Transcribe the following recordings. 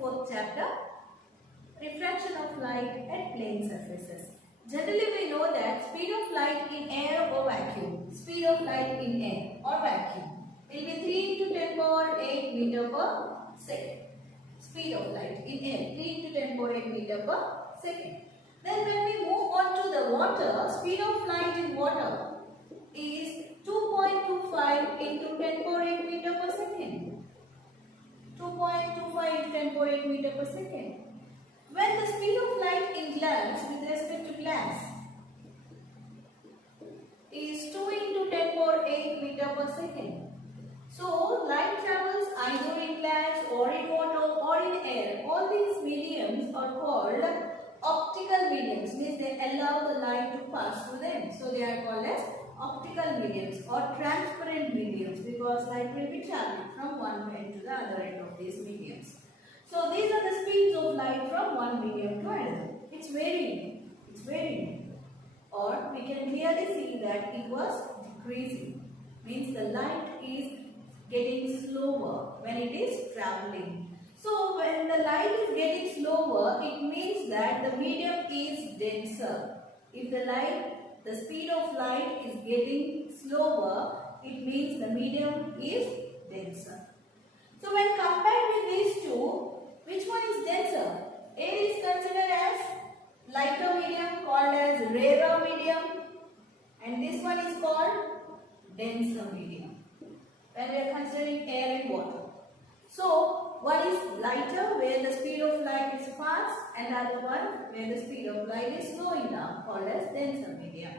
fourth chapter, refraction of light at plane surfaces. Generally we know that speed of light in air or vacuum, speed of light in air or vacuum will be 3 into 10 power 8 meter per second. Speed of light in air 3 into 10 power 8 meter per second. Then when we move on to the water, speed of light in water is 2.25 into 10 power 8 meter per second. 2.25 into 10 power 8 meter per second. When the speed of light in glass with respect to glass is 2 into 10 power 8 meter per second. So light travels either in glass or in water or in air. All these mediums are called optical mediums, means they allow the light to pass through them. So they are called as optical mediums or transparent mediums, because light will be traveling from one end to the other end of these mediums. So these are the speeds of light from one medium to another. It's varying. Or we can clearly see that it was decreasing. Means the light is getting slower when it is traveling. So when the light is getting slower, it means that the medium is denser. If the speed of light is getting slower, it means the medium is denser. So when compared with these two, which one is denser? Air is considered as lighter medium, called as rarer medium, and this one is called denser medium when we are considering air and water. So one is lighter, where the speed of light is fast, and the other one where the speed of light is slowing down, called as denser medium.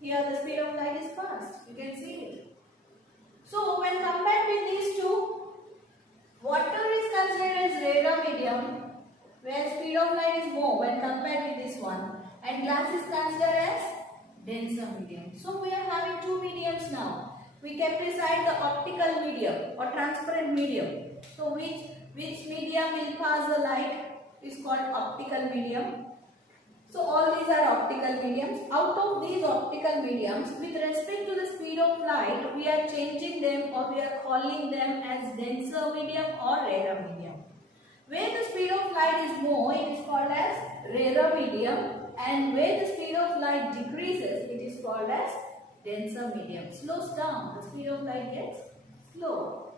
Here the speed of light is fast, you can see it. So when compared with these two, water is considered as rarer medium, where speed of light is more when compared with this one, and glass is considered as denser medium. So we are having two mediums now. We kept aside the optical medium or transparent medium. So which medium will pass the light is called optical medium. So all these are optical mediums. Out of these optical mediums, with respect to the speed of light, we are changing them, or we are calling them as denser medium or rarer medium. Where the speed of light is more, it is called as rarer medium, and where the speed of light decreases, it is called as denser medium. Slows down, the speed of light gets slower.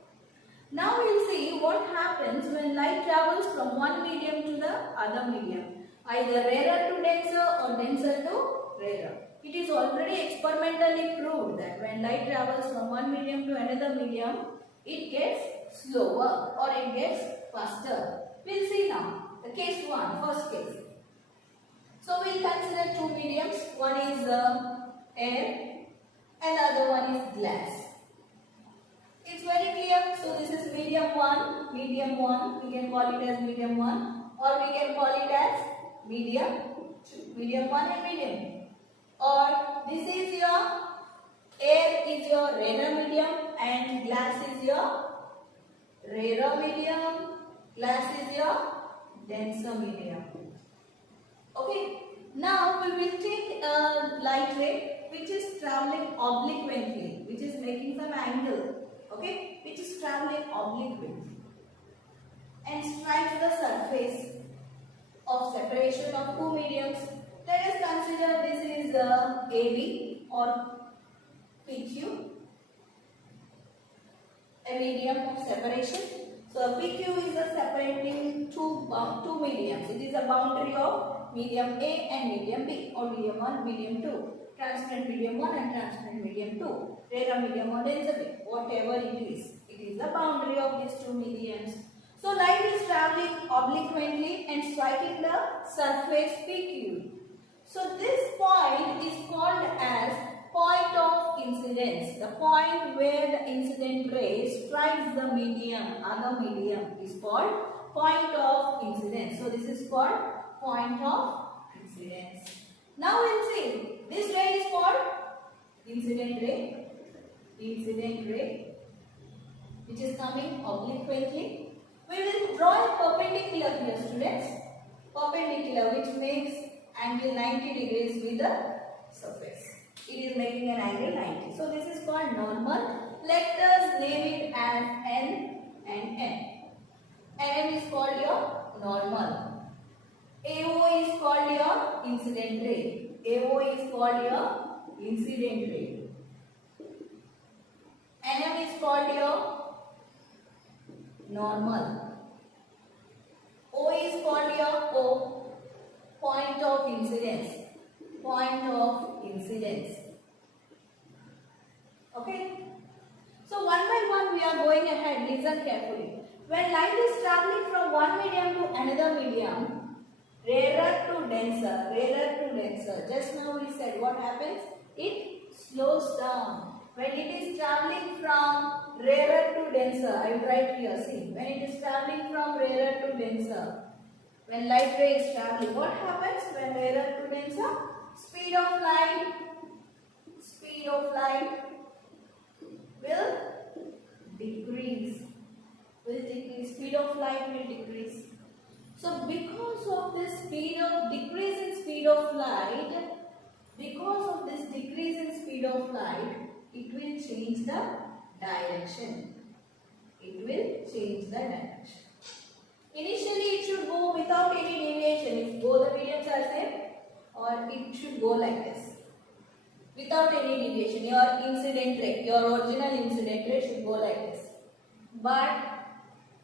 Now we will see what happens when light travels from one medium to the other medium, either rarer to denser or denser to rarer. It is already experimentally proved that when light travels from one medium to another medium, it gets slower or it gets faster. We will see now the case 1, first case. So we will consider two mediums. One is air and other one is glass. It's very clear. So this is medium 1. We can call it as medium 1, or we can call it as medium 2. Medium 1 and medium 2. Or this is your air is your rarer medium and glass is your rarer medium. Glass is your denser medium. Okay. Now we will take a light ray which is traveling obliquely, which is making some angle. Okay, which is traveling obliquely and strikes the surface of separation of two mediums. Let us consider this is AB or PQ, a medium of separation. So PQ is a separating two mediums. It is a boundary of medium A and medium B, or medium 1, medium 2. Transparent medium 1 and transparent medium 2, rarer medium or denser medium, whatever it is the boundary of these two mediums. So light is traveling obliquely and striking the surface PQ. So this point is called as point of incidence. The point where the incident ray strikes the medium, other medium, is called point of incidence. So this is called point of incidence. Now we will see. This ray is called incident ray, which is coming obliquely. We will draw a perpendicular here, students. Perpendicular, which makes angle 90 degrees with the surface. It is making an angle 90. So this is called normal. Let us name it as N and N. NM is called your normal. AO is called your incident ray. AO is called your incident ray. NM is called your normal. O is called your O, point of incidence. Point of incidence. Okay. So one by one we are going ahead. Listen carefully. When light is traveling from one medium to another medium, rarer to denser. Just now we said what happens? It slows down. When it is traveling from rarer to denser, I will write here. See, when it is traveling from rarer to denser, when light ray is traveling, what happens when rarer to denser? Speed of light will decrease. Speed of light will decrease. So because of this decrease in speed of light, it will change the direction. Initially it should go without any deviation. If both the mediums are same, or it should go like this. Without any deviation, your original incident ray should go like this. But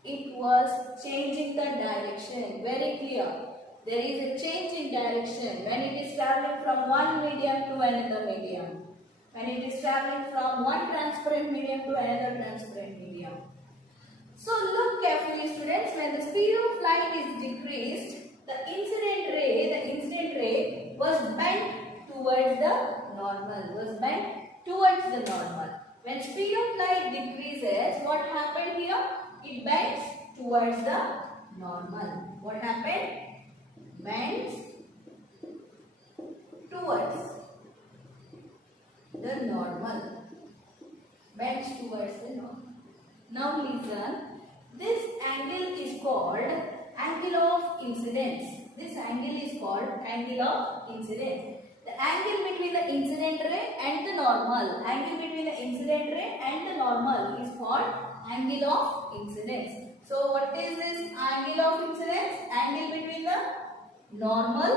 it was changing the direction. Very clear. There is a change in direction when it is traveling from one medium to another medium. When it is traveling from one transparent medium to another transparent medium. So look carefully, students. When the speed of light is decreased, the incident ray was bent towards the normal. When speed of light decreases, what happened here? It bends towards the normal. What happened? Bends towards the normal. Now listen. This angle is called angle of incidence. The angle between the incident ray and the normal. Is called angle of incidence. So what is this angle of incidence? Angle between the normal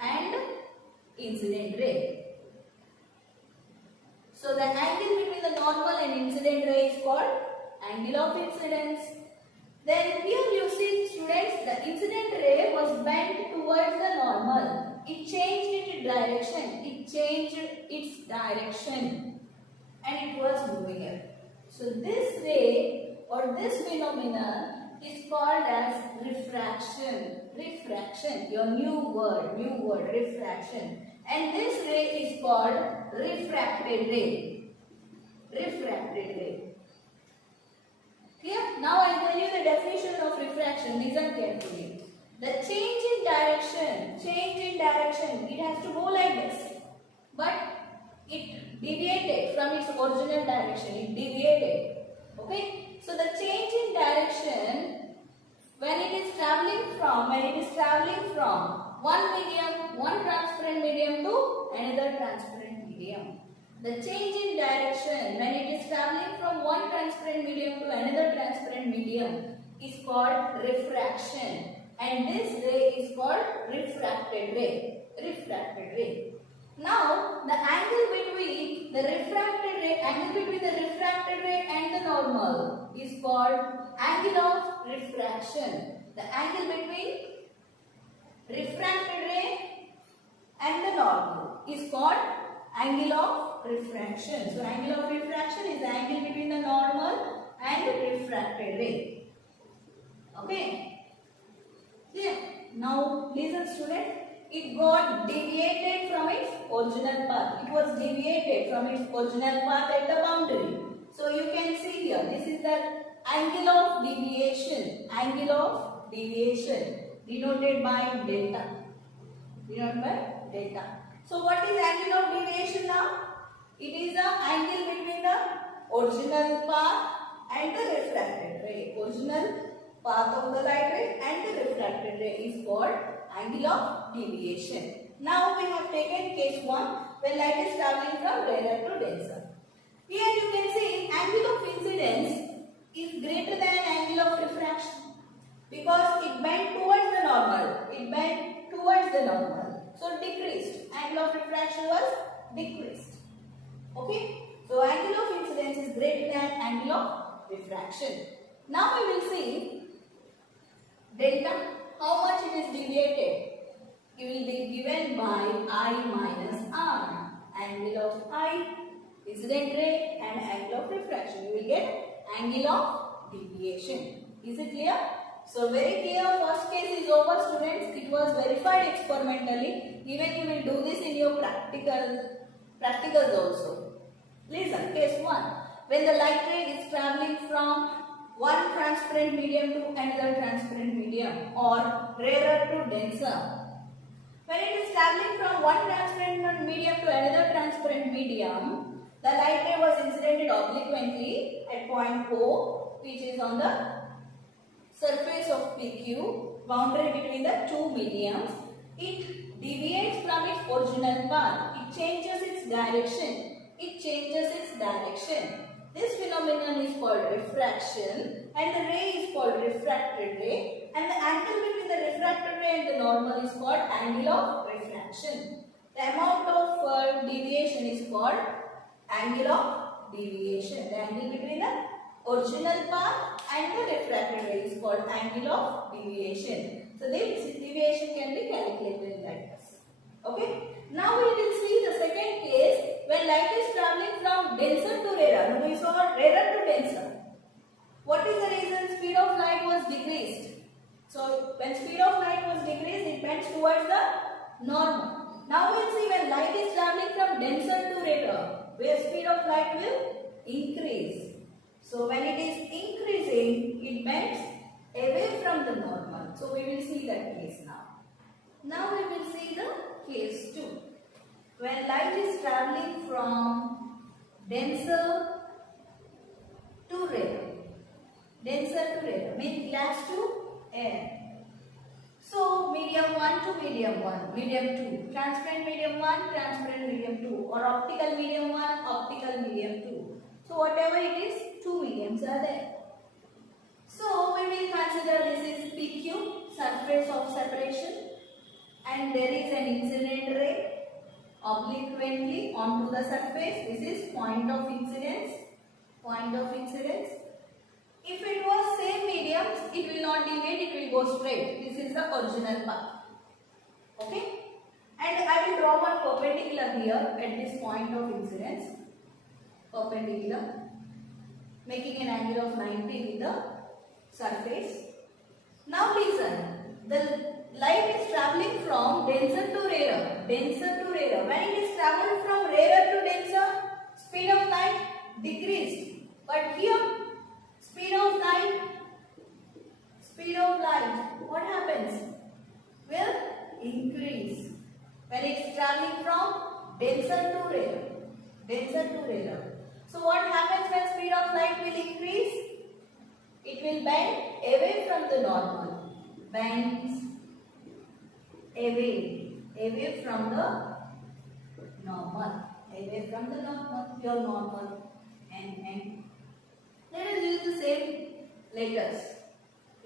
and incident ray. So the angle between the normal and incident ray is called angle of incidence. Then here you see, students, the incident ray was bent towards the normal. It changed its direction and it was moving it. So this ray or this phenomenon is called as refraction. Your new word, refraction. And this ray is called refracted ray. Clear? Now I will tell you the definition of refraction. Listen carefully. The change in direction, it has to go like this. But it deviated from its original direction. Okay? So the change in direction when it is traveling from one transparent medium to another transparent medium. The change in direction when it is traveling from one transparent medium to another transparent medium is called refraction. And this ray is called refracted ray. Now, the angle between the refracted ray and the normal is called angle of refraction. The angle between refracted ray and the normal is called angle of refraction. So, angle of refraction is the angle between the normal and refracted ray. Okay. Clear? Now, listen, student. It got deviated from its original path. It was deviated from its original path at the boundary. So, you can see here, this is the angle of deviation. Denoted by delta. So, what is angle of deviation now? It is the angle between the original path and the refracted ray. Original path of the light ray and the refracted ray is called angle of deviation. Now we have taken case 1 when light is traveling from rarer to denser. Here you can see angle of incidence is greater than angle of of refraction was decreased. Okay. So angle of incidence is greater than angle of refraction. Now we will see delta, how much it is deviated. It will be given by I minus R. Angle of I, incident ray and angle of refraction. You will get angle of deviation. Is it clear? So very clear. First case is over, students. It was verified experimentally. Even you will do this in your practicals also. Listen, case 1. When the light ray is travelling from one transparent medium to another transparent medium or rarer to denser. When it is travelling from one transparent medium to another transparent medium, the light ray was incidented obliquely at point O, which is on the surface of PQ, boundary between the two mediums. It deviates from its original path. It changes its direction. This phenomenon is called refraction and the ray is called refracted ray, and the angle between the refracted ray and the normal is called angle of refraction. The amount of deviation is called angle of deviation. The angle between the original path and the refracted ray is called angle of deviation. So this deviation can be calculated like this. Okay. Now we will see the second case when light is travelling from denser to rarer. We saw rarer to denser. What is the reason? Speed of light was decreased. So when speed of light was decreased, it bends towards the normal. Now we will see when light is travelling from denser to rarer, where speed of light will increase. So when it is increasing, it bends away from the normal. So we will see that case now. Now we will see the case 2. When light is travelling from denser to rarer. Denser to rarer means glass to air. So medium 1 to medium 1, medium 2, transparent medium 1, transparent medium 2, or optical medium 1, optical medium 2. So whatever it is, two mediums are there. So we will consider this is PQ, surface of separation, and there is an incident ray obliquely onto the surface. This is point of incidence. If it was same mediums, it will not deviate, it will go straight. This is the original path. Okay? And I will draw one perpendicular here at this point of incidence. Perpendicular. Making an angle of 90 with the surface. Now listen. The light is travelling from denser to rarer. When it is travelled from rarer to denser, speed of light decreased. But here, speed of light, what happens? Will increase. When it is travelling from denser to rarer. So what happens when speed of light will increase? It will bend away from the normal. Bends away from the normal. Your normal. And let us use the same letters.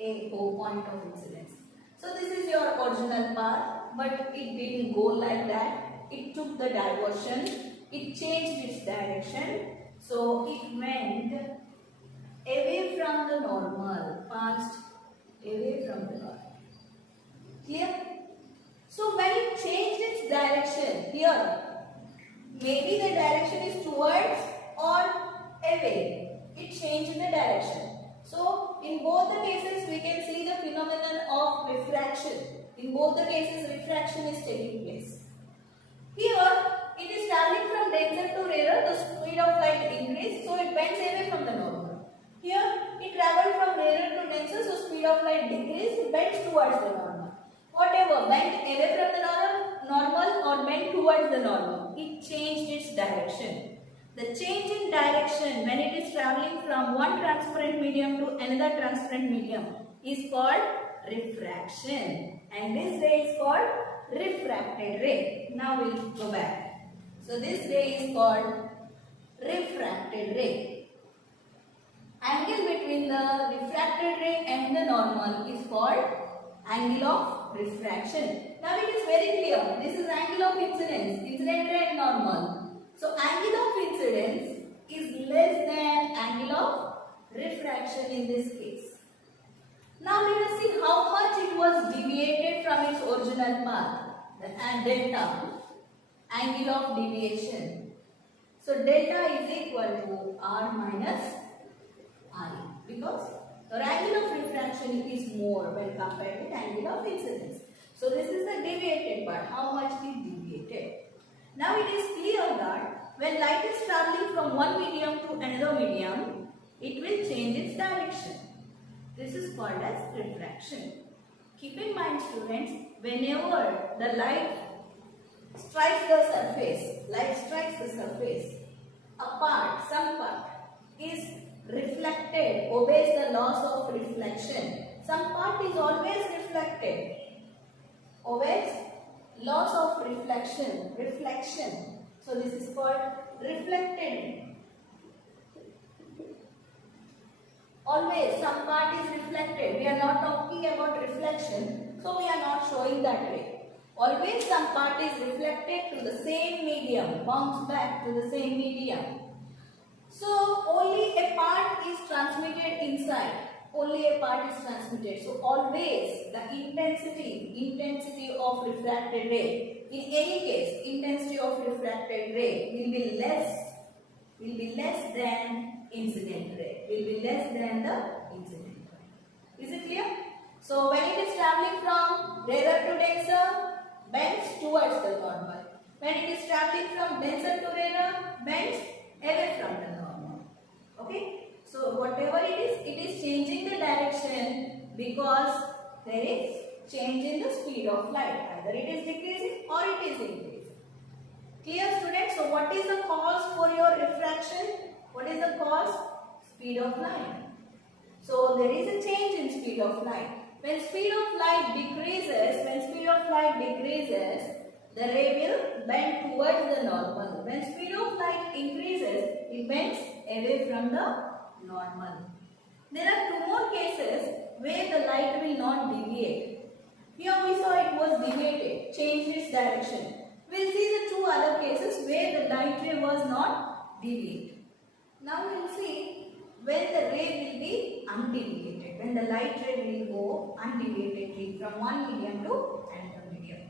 A, O, point of incidence. So this is your original path, but it didn't go like that. It took the diversion. It changed its direction. So it went away from the normal. Passed away from the normal. Clear? So when it changed its direction, here, maybe the direction is towards or away. It changed the direction. So in both the cases, we can see the phenomenon of refraction. In both the cases, refraction is taking place. Here, it is travelling from denser to rarer, the speed of light increased, so it bends away from the normal. Here, it travelled from rarer to denser, so speed of light decreased, it bends towards the normal. Whatever, bent away from the normal or bent towards the normal, it changed its direction. The change in direction when it is travelling from one transparent medium to another transparent medium is called refraction, and this ray is called refracted ray. Now we will go back. So this ray is called refracted ray. Angle between the refracted ray and the normal is called angle of refraction. Now it is very clear. This is angle of incidence, incident ray and normal. So angle of incidence is less than angle of refraction in this case. Now let us see how much it was deviated from its original path. And delta, angle of deviation. So delta is equal to R minus RE, because the angle of refraction is more when compared with angle of incidence. So this is the deviated part, how much it deviated. Now it is clear that when light is travelling from one medium to another medium, it will change its direction. This is called as refraction. Keep in mind, students, whenever the light strikes the surface, some part is reflected, obeys the laws of reflection. Some part is always reflected, obeys laws of reflection. So this is called reflected. Always some part is reflected. We are not talking about reflection, so we are not showing that way. Always some part is reflected to the same medium, bounce back to the same medium. So only a part is transmitted inside. Only a part is transmitted. So always the intensity of refracted ray, in any case, intensity of refracted ray will be less than incident ray, will be less than the incident ray. Is it clear? So when it is traveling from rarer to denser, bends towards the normal. When it is traveling from denser to rarer, bends away from the normal. Okay? So whatever it is changing the direction because there is change in the speed of light. Either it is decreasing or it is increasing. Clear, students? So what is the cause for your refraction? What is the cause? Speed of light. So there is a change in speed of light. When speed of light decreases, the ray will bend towards the normal. When speed of light increases, it bends away from the normal. There are two more cases where the light will not deviate. Here we saw it was deviated, changed its direction. We will see the two other cases where the light ray was not deviated. Now we will see when the ray will be undeviated, when the light ray will go undeviatedly from one medium to another medium.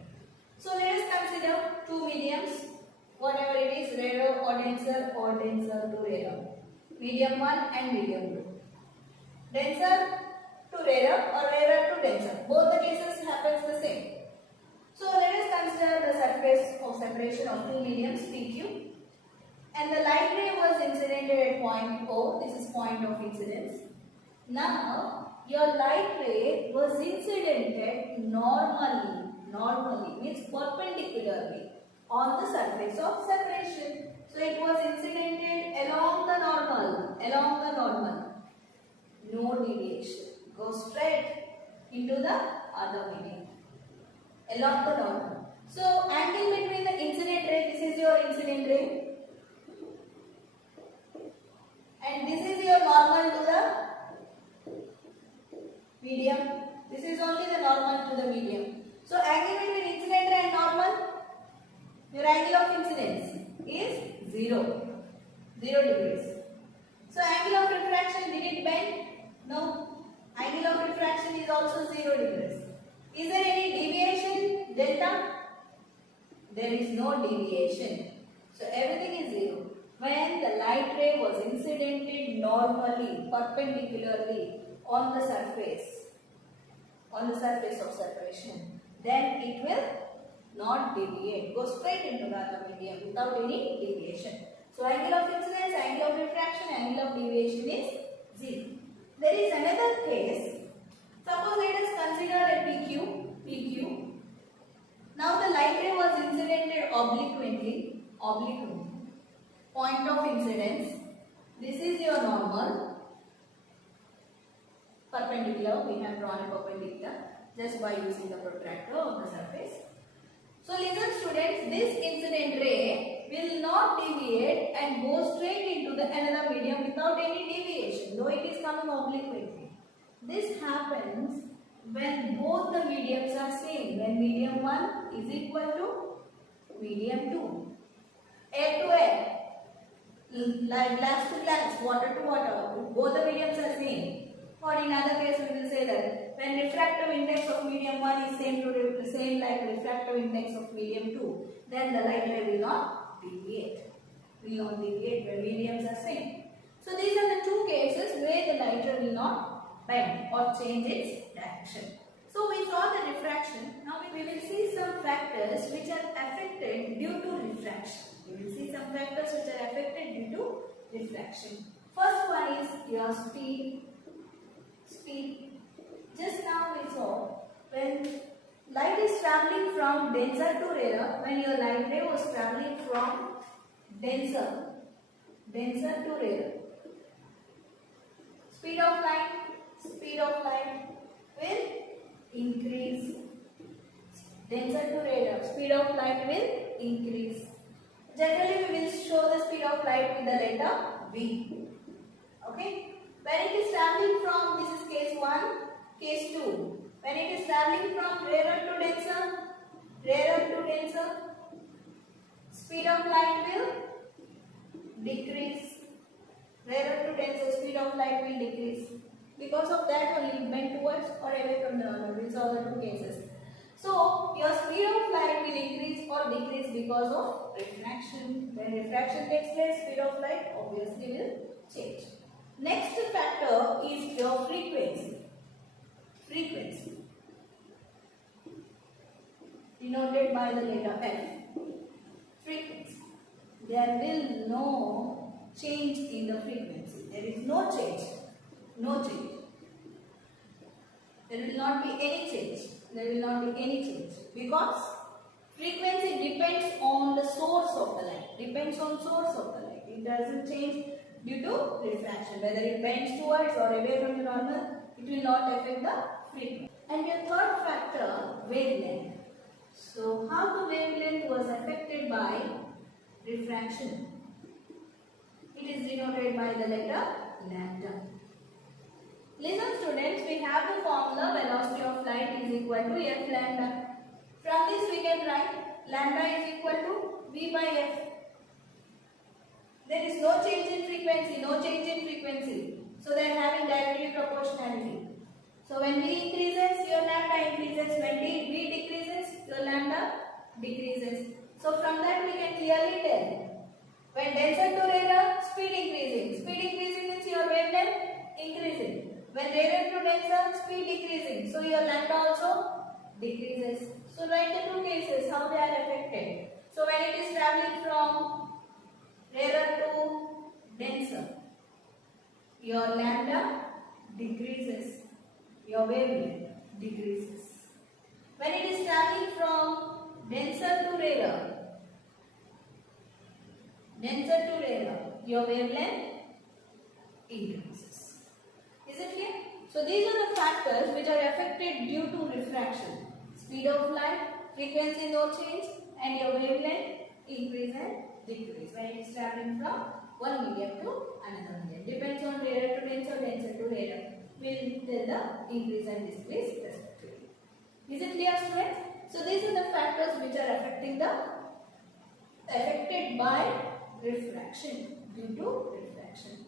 So let us consider two mediums, whatever it is, rarer or denser to rarer. Medium 1 and medium 2. Denser to rarer or rarer to denser. Both the cases happens the same. So let us consider the surface of separation of two mediums PQ. And the light ray was incidented at point O. This is point of incidence. Now your light ray was incidented normally means perpendicularly on the surface of separation. So it was incidented along the normal. No deviation. Go straight into the other medium. Along the normal. So angle between the incident ray, this is your incident ray. And this is your normal to the medium. This is only the normal to the medium. So angle between incident ray and normal, your angle of incidence is 0 degrees. So angle of refraction, did it bend? No. Angle of refraction is also 0 degrees. Is there any deviation? Delta? There is no deviation. So everything is 0. When the light ray was incidented normally, perpendicularly on the surface of separation, then it will not deviate, go straight into the other medium without any deviation. So angle of incidence, angle of refraction, angle of deviation is 0. There is another case. Suppose let us consider a PQ. Now the light ray was incidented obliquely. Point of incidence. This is your normal. Perpendicular. We have drawn a perpendicular just by using the protractor on the surface. So listen, students, this incident ray will not deviate and go straight into the another medium without any deviation, though it is coming obliquely. This happens when both the mediums are same. When medium 1 is equal to medium 2. Air to air, like glass to glass, water to water, both the mediums are same. Or in other case we will say that when refractive index of medium 1 is same like refractive index of medium 2, then the light ray will not deviate. Will not deviate when mediums are same. So these are the two cases where the light ray will not bend or change its direction. So we saw the refraction. Now we will see some factors which are affected due to refraction. We will see some factors which are affected due to refraction. First one is your speed. Just now we saw when light is traveling from denser to rarer, when your light ray was traveling from denser to rarer. Speed of light will increase. Denser to rarer, speed of light will increase. Generally we will show the speed of light with the letter V. Okay. When it is traveling from, this is case 1, case 2. When it is traveling from rarer to denser, speed of light will decrease. Rarer to denser, speed of light will decrease. Because of that, only bend towards or away from the normal. These are the two cases. So your speed of light will increase or decrease because of refraction. When refraction takes place, speed of light obviously will change. Next factor is your frequency. Denoted by the letter F. Frequency. There will no change in the frequency. There is no change. There will not be any change. Because frequency depends on the source of the light. It doesn't change due to refraction. Whether it bends towards or away from the normal, it will not affect the frequency. And your third factor, wavelength. So how the wavelength was affected by refraction? It is denoted by the letter lambda. Listen students, we have the formula velocity of light is equal to F lambda. From this we can write lambda is equal to V by F. There is no change in frequency. So they are having directly proportionality. So when V increases, your lambda increases. When V decreases, your lambda decreases. So from that we can clearly tell. When denser to rarer, speed increasing. Speed increasing means your wavelength increasing. When rarer to denser, speed decreasing. So your lambda also decreases. So write the two cases, how they are affected. So when it is traveling from rarer to denser, your lambda decreases, your wavelength decreases. When it is traveling from denser to rarer, your wavelength increases. Is it clear? So these are the factors which are affected due to refraction. Speed of light, frequency no change, and your wavelength increase and decrease when it is traveling from one medium to another medium. Depends on rarer to denser, denser to rarer. We will tell the increase and decrease respectively. Is it clear, students? So these are the factors which are affected by refraction, due to refraction.